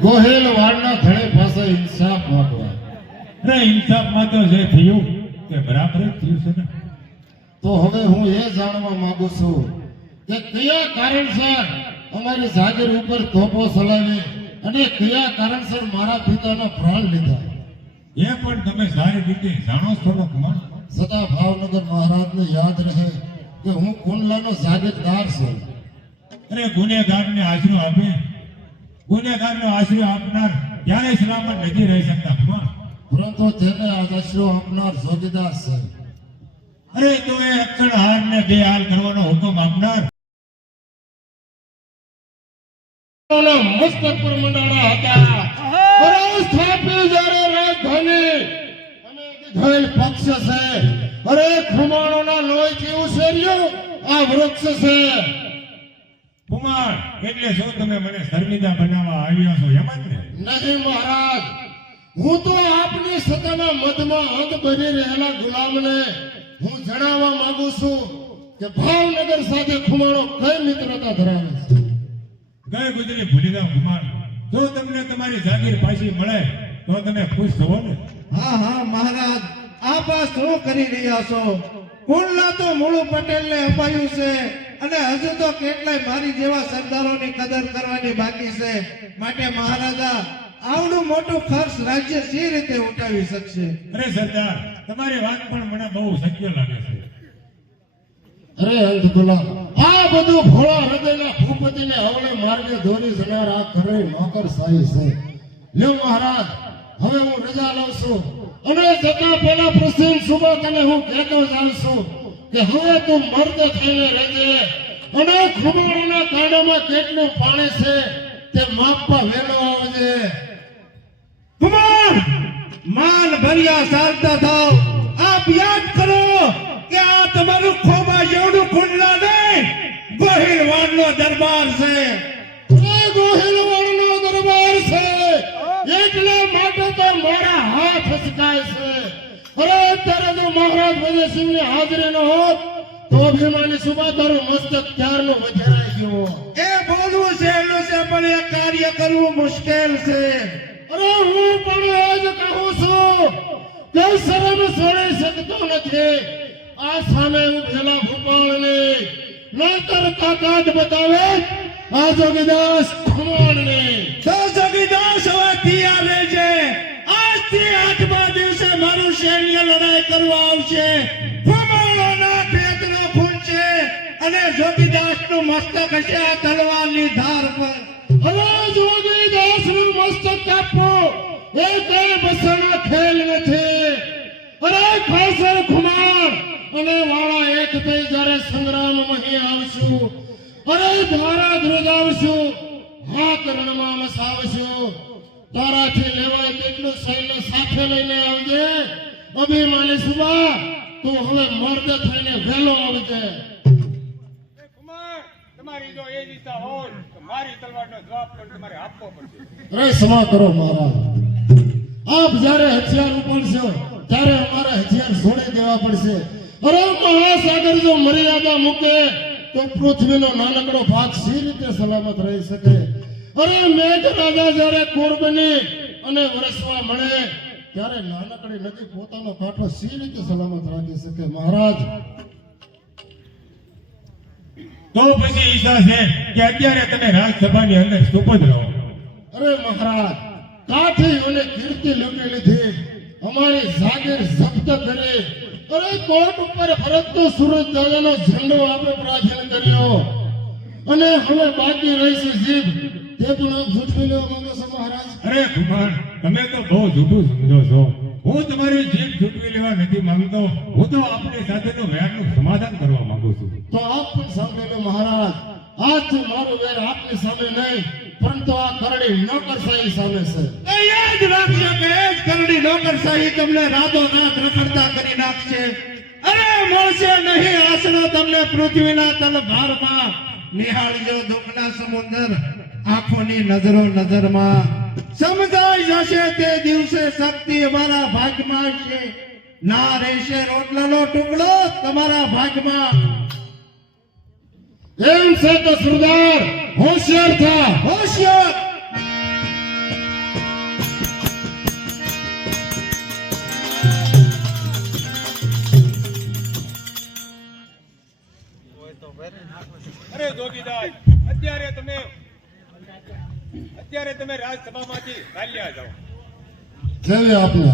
ગોહેલ વાળના ધડે પાસે ઇન્સાફ માંગવા. ને ઇન્સાફમાં તો જે થયું. તે બરાબર જ થયું છે ને. તો હવે હું એ જાણવા માંગુ છું કે કયા કારણસર અમારી જાગીર ઉપર તોપો ચલાવી અને કયા કારણસર મારા પિતાના પ્રાણ લીધા? એ પણ તમે સારી રીતે જાણો છો ને કુમાર. સદા ભાવનગર મહારાજને યાદ રહે કે હું કુંડલાનો જાગીરદાર છું. અરે ગુનેગારને આશરો આપે. ગુનેગારનો આશરો આપનાર ક્યારે સલામત નથી રહી શકતા? ભગવાન. પરંતુ તેને આશરો આપનાર જોગીદાર છે. અરે તો એ અક્ષર હારને બે કરવાનો હુકમ આપનાર. મસ્તક પર મંડાણા હતા. સ્થાપી જ્યારે રાજધાની. અને દીધેલ પક્ષ છે. અરે ખુમાણોના લોહીથી ઉછેર્યું. આ વૃક્ષ છે. કુમાર એટલે શું તમે મને શર્મિંદા બનાવવા આવ્યા છો એમ જ ને નહીં મહારાજ. હું તો આપની સત્તાના મધમાં અંગ બની રહેલા ગુલામને હું જણાવવા માંગુ છું કે ભાવનગર સાથે ખુમાણો કઈ મિત્રતા ધરાવે છે? ગઈ ગુજરી ભૂલી જાઓ કુમાર જો તમને તમારી જાગીર પાછી મળે તો તમે ખુશ થવો ને. હા હા મહારાજ. આપ આ શું કરી રહ્યા છો? કુંડલા તો મુળુ પટેલને અપાયું છે. અને હજુ તો કેટલાય મારી જેવા સરદારોની કદર કરવાની બાકી છે. માટે મહારાજા આવડું મોટું ખર્ચ રાજ્ય જે રીતે ઉઠાવી શકશે? અરે સરદાર તમારી વાત પણ મને બહુ સત્ય લાગે છે. અરે અંત ગુલામ આ બધું ભોળા હૃદયના ભૂપતિને હવળે માર્ગે દોરી જનાર આ નોકર નોકરશાહી છે. લ્યો મહારાજ હવે હું રજા લઉં છું. અને જતા પહેલા પ્રસિદ્ધ સુબહ તને હું કહેતો જાઉં છું. કે હવે તું મર્દ થઈને રહેજે અને ખુમાણોના કાંડામાં કેટલું પાણી છે તે માપવા વેલો આવજે. કુમાર માન ભર્યા સારતા થાવ. આપ યાદ કરો કે આ તમારું ખોબા જેવડું કુંડલા નહીં ગોહિલવાડનો દરબાર છે. એ ગોહિલવાડનો દરબાર છે. એટલે માટે તો મારા હાથ સકાય છે. અરે અત્યારે જો મહારાજ ભજનસિંહની હાજરી ન હોત તો અભિમાની સુબા તારું મસ્તક ક્યારનો વજરાઈ ગયો એ બોલવું સહેલું છે પણ એ કાર્ય કરવું મુશ્કેલ છે અરે હું પણ એ જ કહું છું કે શરમ છોડી શકતો નથી આ સામે ઉભેલા ભૂપાળની નહીતર તાકાત બતાવે આ જોગીદાસ ખમોણની તો જોગીદાસ હવે તૈયાર રહેજે આજથી આઠમા દિવસે મારું સૈન્ય લડાઈ કરવા આવશે. કુમારોના ખેતરો ખૂંચશે અને જોગીદાસનું મસ્તક હશે આ તલવારની ધાર પર. હવે જોગીદાસનું મસ્તક કાપો. એ કઈ બસનો ખેલ નથી. અરે ખાસર ખુમાર અને વાળા એક થઈ જ્યારે સંગ્રામમાં અહીં આવશું. અરે, ધારા ધ્રુજાવશું. હાથ રણમાં મસાવશું. તારાથી લેવાય તેટલું સૈન્ય સાથે લઈને આવજે. અભિમાની સુબા તું હવે મર્દ થઈને વહેલો આવજે કુમાર તમારી જો એ જ હોય તો મારી તલવારનો જવાબ પણ તમારે આપવો પડશે. અરે કરો આપ જ્યારે હથિયાર ઉપાડશો ત્યારે અમારે હથિયાર છોડી દેવા પડશે. અરે મહાસાગર જો મર્યાદા મૂકે તો પૃથ્વીનો નાનકડો ભાગ સી રીતે સલામત રહી શકે? અરે મેઘ રાજા જ્યારે કુરબની અને વરસવા મળે ત્યારે નાનકડી નદી પોતાનો કાંઠો સી રીતે સલામત રાખી શકે? મહારાજ. તો પછી ઈચ્છા છે કે અત્યારે તમે રાજસભાની અંદર ચૂપ જ રહો. અરે મહારાજ કાઠીઓને કીર્તિ લૂંટી લીધી. અમારી જાગીર જપ્ત કરી. અરે કોર્ટ ઉપર ફરકતો સુરજ દાદાનો ઝંડો આપણે પ્રાચીન કર્યો. અને હવે બાકી રહી છે જીભ. તે પણ આપ ઝૂઠવી લેવા માંગો છો મહારાજ. અરે કુમાર તમે તો બહુ જૂઠું સમજો છો. હું તમારી જીભ ચૂકવી લેવા નથી માંગતો. હું તો આપણી સાથેનું વેરનું સમાધાન કરવા માંગુ છું. તો આપ પણ સાંભળેલો મહારાજ. આજથી મારું વેર આપની સામે નહીં પરંતુ આ કરડી નોકરશાહી સામે છે. એ યાદ રાખજો કે એ જ કરડી નોકરશાહી તમને રાતો રાત રખડતા કરી નાખશે. અરે મળશે નહીં આસનો તમને પૃથ્વીના તલભારમાં નિહાળજો દુઃખના સમુદર. આંખોની નજરો નજરમાં. સમજાઈ જશે તે દિવસે શક્તિ અમારા ભાગમાં છે. ના રહેશે રોટલાનો ટુકડો તમારા ભાગમાં. એમ છે તો સરદાર, હોશિયાર થા. હોશિયાર. અત્યારે તમે રાજસભામાંથી ચાલ્યા જાઓ. કેવી આપને.